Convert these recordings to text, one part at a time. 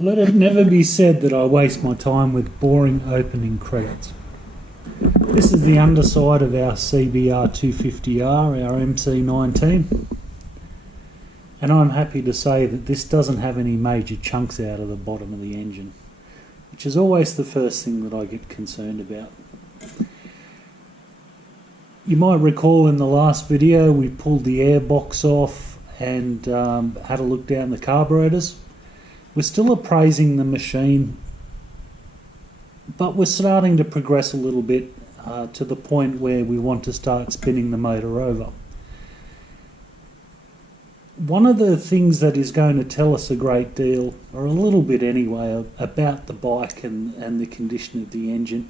Let it never be said that I waste my time with boring opening credits. This is the underside of our CBR250R, our MC19. And I'm happy to say that this doesn't have any major chunks out of the bottom of the engine, which is always the first thing that I get concerned about. You might recall in the last video we pulled the air box off and had a look down the carburetors. We're still appraising the machine, but we're starting to progress a little bit to the point where we want to start spinning the motor over. One of the things that is going to tell us a great deal, or a little bit anyway, about the bike and the condition of the engine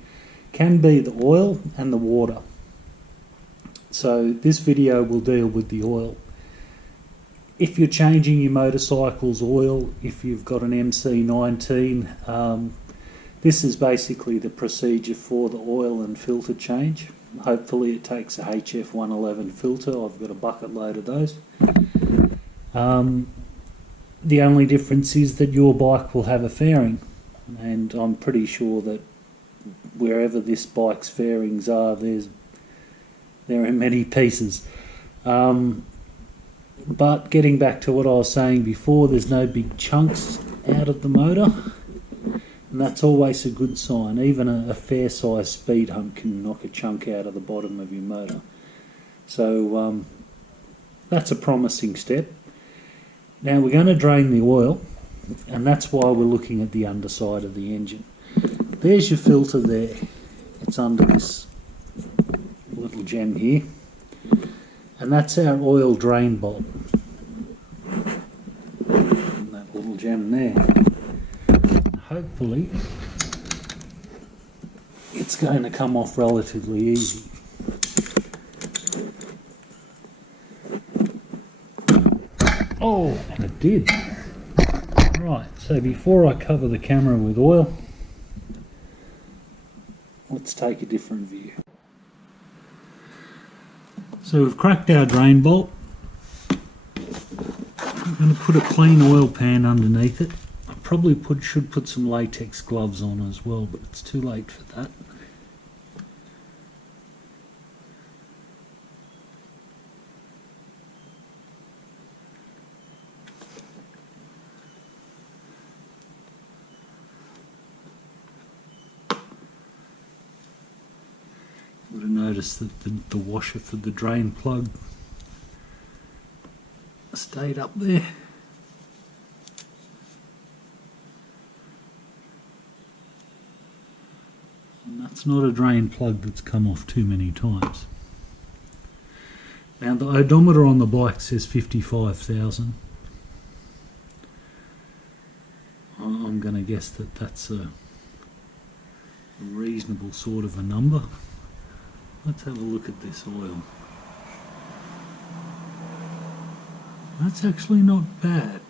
can be the oil and the water. So this video will deal with the oil. If you're changing your motorcycle's oil, if you've got an MC19, this is basically the procedure for the oil and filter change. Hopefully it takes a HF111 filter. I've got a bucket load of those. The only difference is that your bike will have a fairing, and I'm pretty sure that wherever this bike's fairings are, there are many pieces. But getting back to what I was saying before, there's no big chunks out of the motor, and that's always a good sign. Even a fair size speed hump can knock a chunk out of the bottom of your motor. So that's a promising step. Now we're going to drain the oil, and that's why we're looking at the underside of the engine. There's your filter there. It's under this little gem here. And that's our oil drain bolt. And that little gem there. Hopefully it's going to come off relatively easy. Oh, and it did. Right, so before I cover the camera with oil, let's take a different view. So we've cracked our drain bolt. I'm going to put a clean oil pan underneath it. I probably should put some latex gloves on as well, but it's too late for that. Would have noticed that the washer for the drain plug stayed up there. And that's not a drain plug that's come off too many times. Now the odometer on the bike says 55,000. I'm going to guess that that's a reasonable sort of a number. Let's have a look at this oil. That's actually not bad.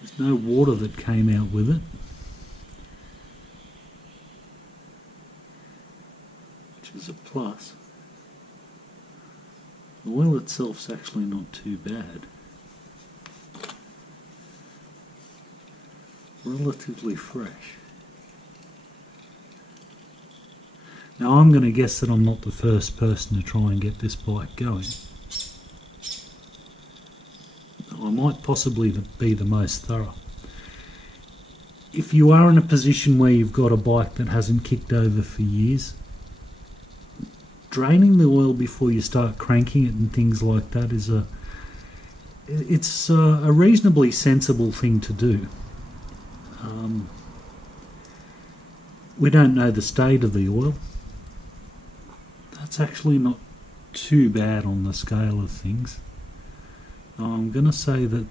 There's no water that came out with it, which is a plus. The oil itself's actually not too bad. Relatively fresh. Now I'm going to guess that I'm not the first person to try and get this bike going. I might possibly be the most thorough. If you are in a position where you've got a bike that hasn't kicked over for years, draining the oil before you start cranking it and things like that is a reasonably sensible thing to do. We don't know the state of the oil. That's actually not too bad on the scale of things. I'm going to say that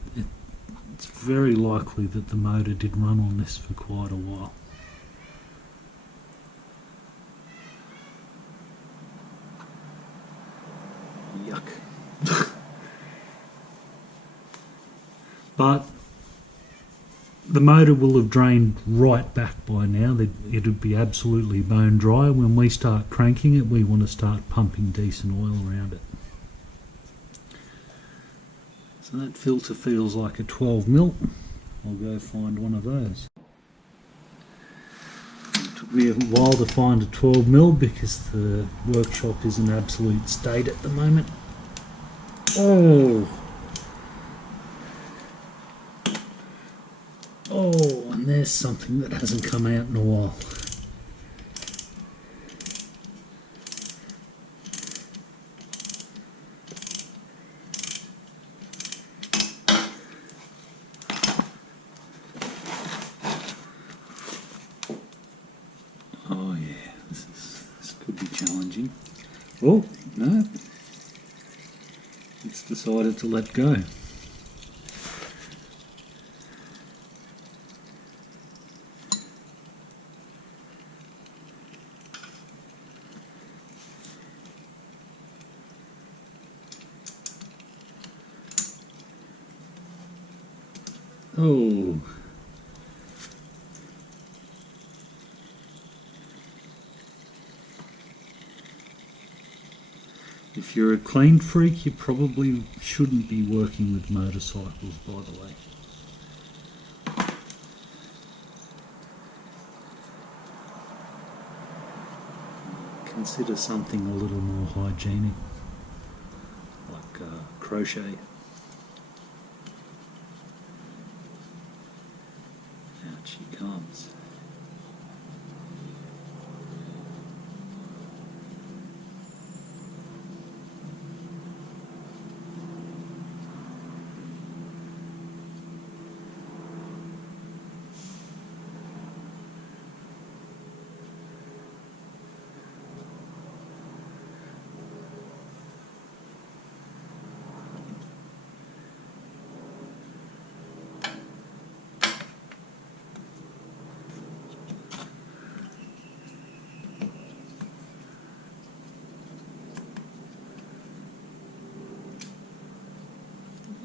it's very likely that the motor did run on this for quite a while. Yuck. But the motor will have drained right back by now. It would be absolutely bone dry. When we start cranking it, we want to start pumping decent oil around it. So that filter feels like a 12mm. I'll go find one of those. It took me a while to find a 12mm because the workshop is in absolute state at the moment. Oh! Oh, and there's something that hasn't come out in a while. Oh yeah, this could be challenging. Oh, no. It's decided to let go. Oh. If you're a clean freak, you probably shouldn't be working with motorcycles, by the way. Consider something a little more hygienic, like crochet. Out she comes.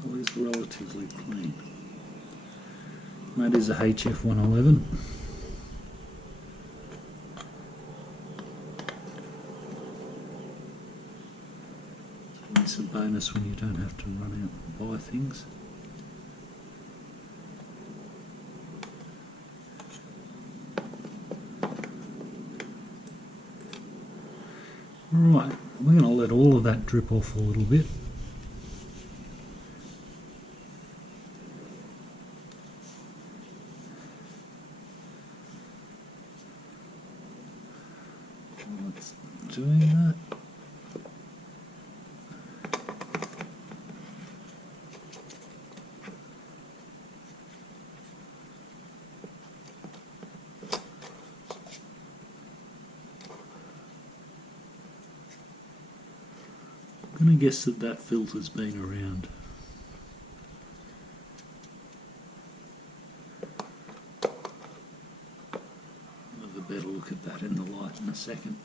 Always relatively clean. That is a HF111. It's a bonus when you don't have to run out and buy things. Right, we're going to let all of that drip off a little bit. What's doing that? I'm going to guess that that filter's been around. I'll have a better look at that in the light in a second.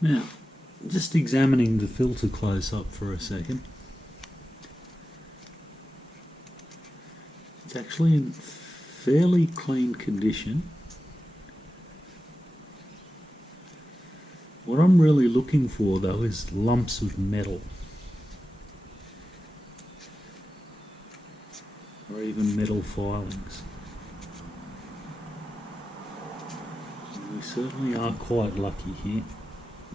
Now, just examining the filter close up for a second. It's actually in fairly clean condition. What I'm really looking for though is lumps of metal, or even metal filings. We certainly are quite lucky here,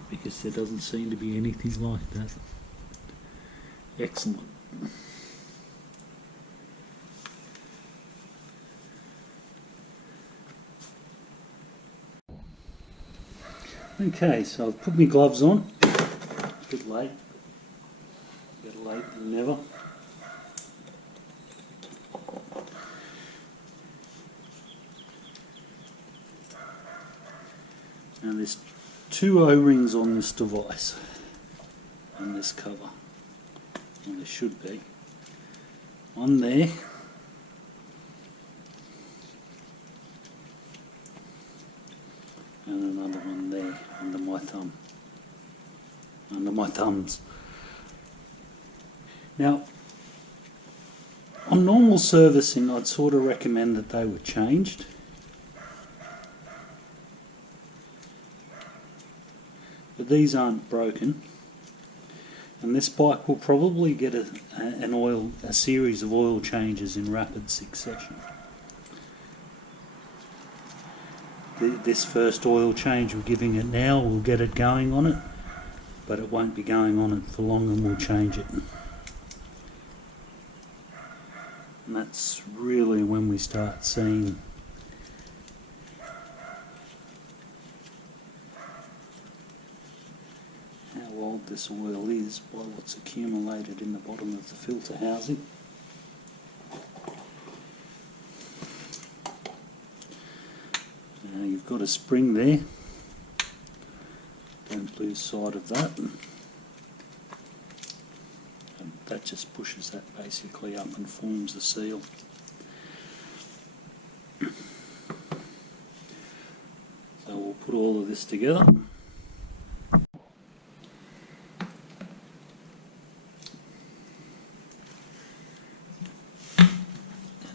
because there doesn't seem to be anything like that. Excellent. Okay, so I've put my gloves on. A bit late. Better late than never. Now there's two O-rings on this device, on this cover. Well, there should be. One there. And another one there, under my thumb. Under my thumbs. Now, On normal servicing, I'd sort of recommend that they were changed. But these aren't broken, and this bike will probably get a series of oil changes in rapid succession. This first oil change we're giving it now will get it going on it, but it won't be going on it for long, and we'll change it. And that's really when we start seeing how old this oil is by what's accumulated in the bottom of the filter housing. Now you've got a spring there, don't lose sight of that. And that just pushes that basically up and forms a seal. So we'll put all of this together. And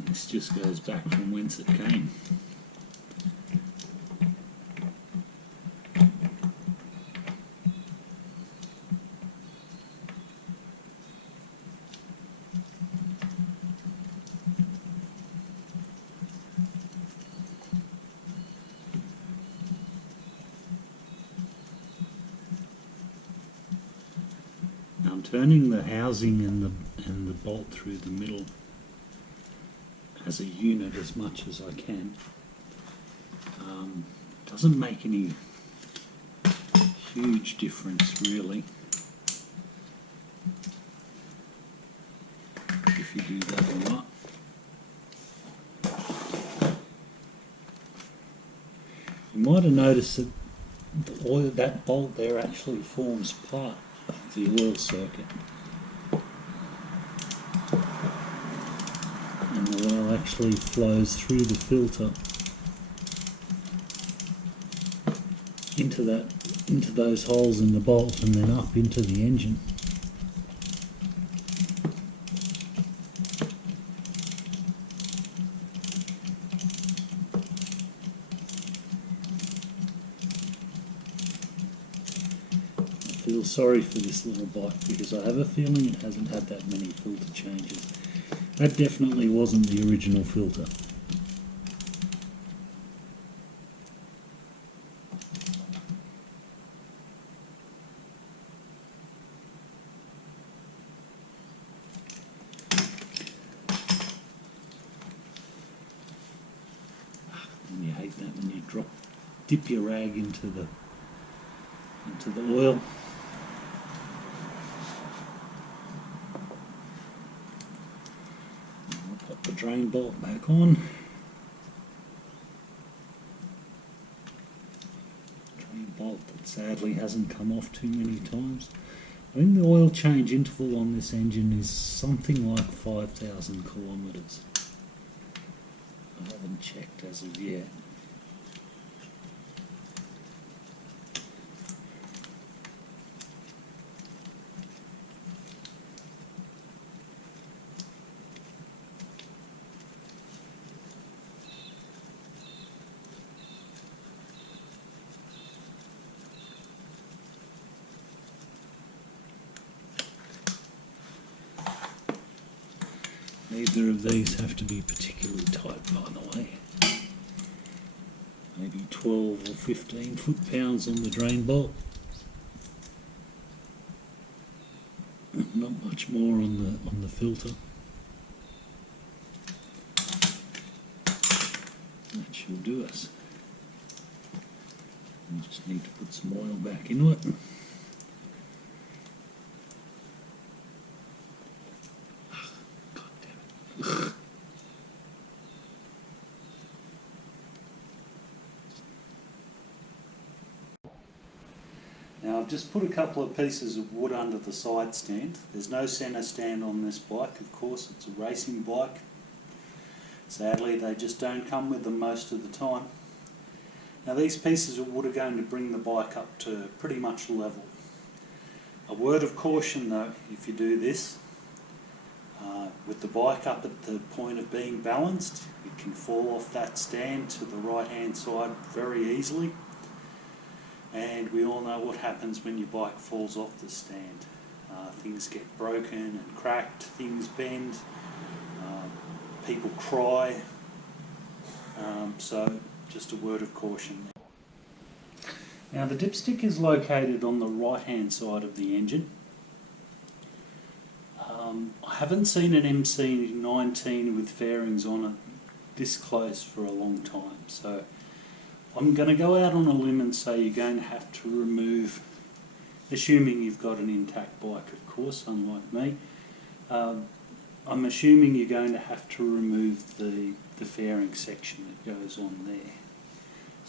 this just goes back from whence it came. I'm turning the housing and the bolt through the middle as a unit as much as I can. Doesn't make any huge difference really if you do that or not. You might have noticed that the oil, that bolt there actually forms part of the oil circuit, and the oil actually flows through the filter into those holes in the bolt and then up into the engine. I feel sorry for this little bike because I have a feeling it hasn't had that many filter changes. That definitely wasn't the original filter. And you hate that when you dip your rag into the oil. I'll put the drain bolt back on. Drain bolt that sadly hasn't come off too many times. I think the oil change interval on this engine is something like 5,000 kilometres. I haven't checked as of yet. Neither of these have to be particularly tight, by the way. Maybe 12 or 15 foot-pounds on the drain bolt. Not much more on the filter. That should do us. We just need to put some oil back into it. Now I've just put a couple of pieces of wood under the side stand. There's no centre stand on this bike, of course, it's a racing bike. Sadly they just don't come with them most of the time. Now these pieces of wood are going to bring the bike up to pretty much level. A word of caution though, if you do this, With the bike up at the point of being balanced, it can fall off that stand to the right hand side very easily, and we all know what happens when your bike falls off the stand. Things get broken and cracked, things bend, people cry, so just a word of caution there. Now the dipstick is located on the right hand side of the engine. I haven't seen an MC19 with fairings on it this close for a long time, so I'm going to go out on a limb and say you're going to have to remove, assuming you've got an intact bike of course, unlike me, I'm assuming you're going to have to remove the fairing section that goes on there.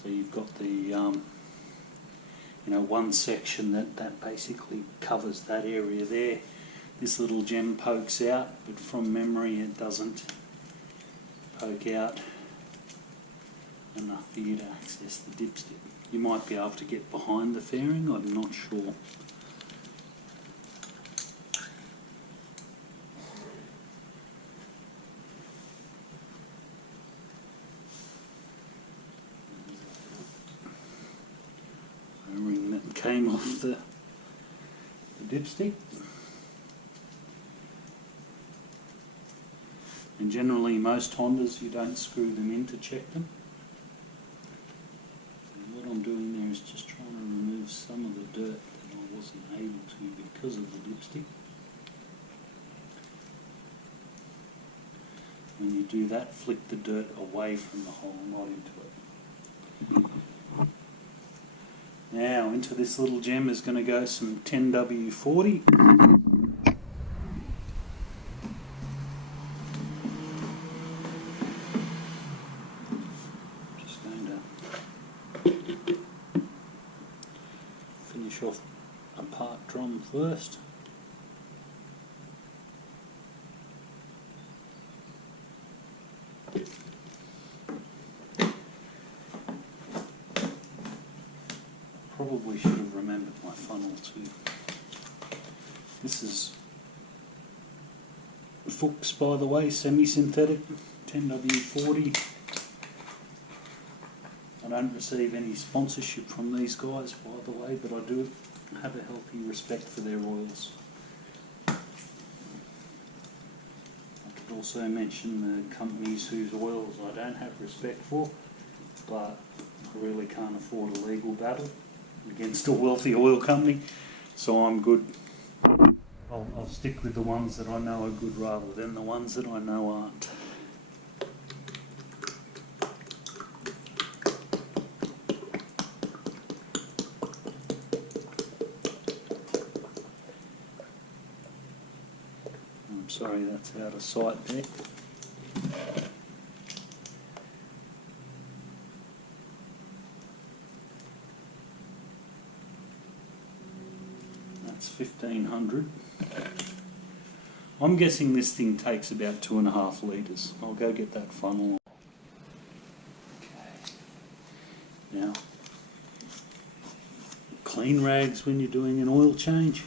So you've got the one section that basically covers that area there. This little gem pokes out, but from memory it doesn't poke out enough for you to access the dipstick. You might be able to get behind the fairing, I'm not sure. A ring that came off the dipstick. And generally most Hondas you don't screw them in to check them. And what I'm doing there is just trying to remove some of the dirt that I wasn't able to because of the dipstick. When you do that, flick the dirt away from the hole, not into it. Now into this little gem is going to go some 10W40. Finish off a part drum first. Probably should have remembered my funnel too. This is Fuchs, by the way, semi-synthetic 10W40. I don't receive any sponsorship from these guys, by the way, but I do have a healthy respect for their oils. I could also mention the companies whose oils I don't have respect for, but I really can't afford a legal battle against a wealthy oil company, so I'm good. I'll stick with the ones that I know are good rather than the ones that I know aren't. I'm sorry, that's out of sight there. That's 1500. I'm guessing this thing takes about 2.5 litres. I'll go get that funnel. Okay. Now, clean rags when you're doing an oil change.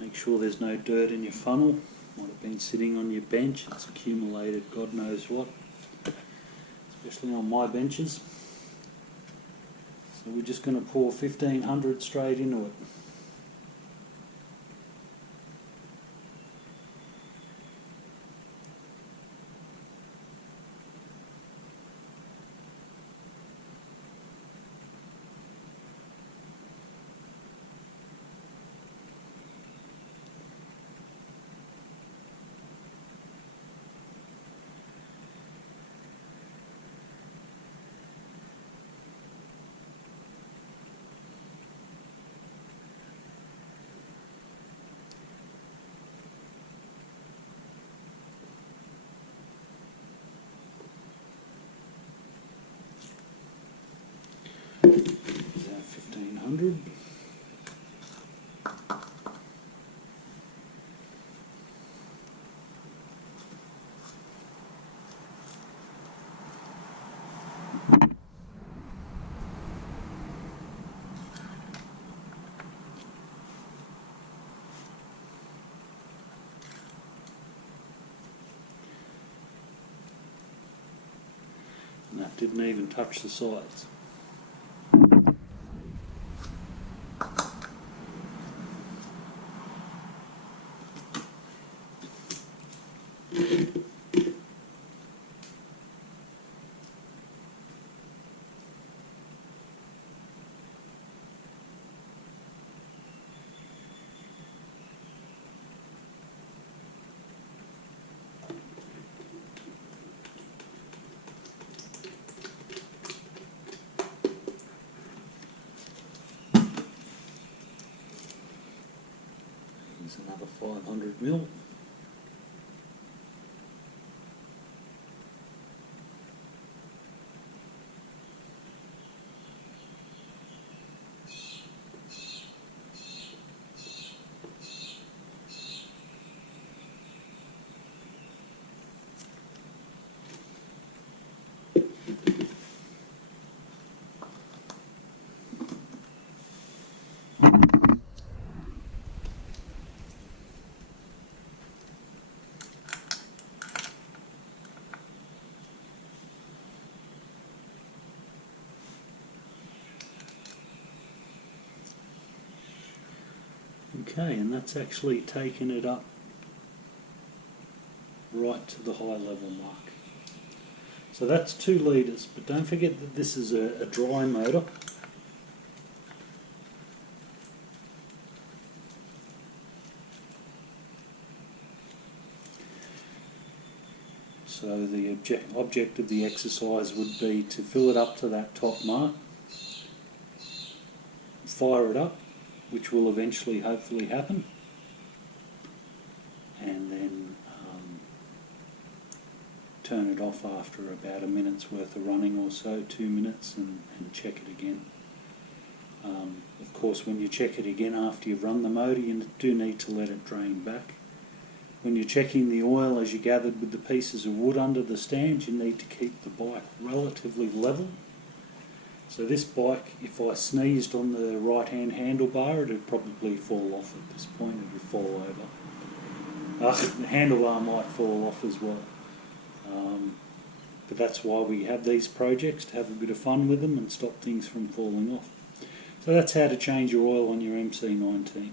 Make sure there's no dirt in your funnel. Might have been sitting on your bench. It's accumulated God knows what, especially on my benches. So we're just going to pour 1500 straight into it. Is that 1500? And that didn't even touch the sides. Here's another 500 mil. Okay, and that's actually taken it up right to the high level mark. So that's 2 litres, but don't forget that this is a dry motor. So the object of the exercise would be to fill it up to that top mark, fire it up, which will eventually hopefully happen, and then turn it off after about a minute's worth of running or so, 2 minutes, and check it again. Of course, when you check it again after you've run the motor, you do need to let it drain back. When you're checking the oil, as you gathered with the pieces of wood under the stand, you need to keep the bike relatively level. So this bike, if I sneezed on the right-hand handlebar, it would probably fall off at this point. It would fall over. The handlebar might fall off as well. But that's why we have these projects, to have a bit of fun with them and stop things from falling off. So that's how to change your oil on your MC19.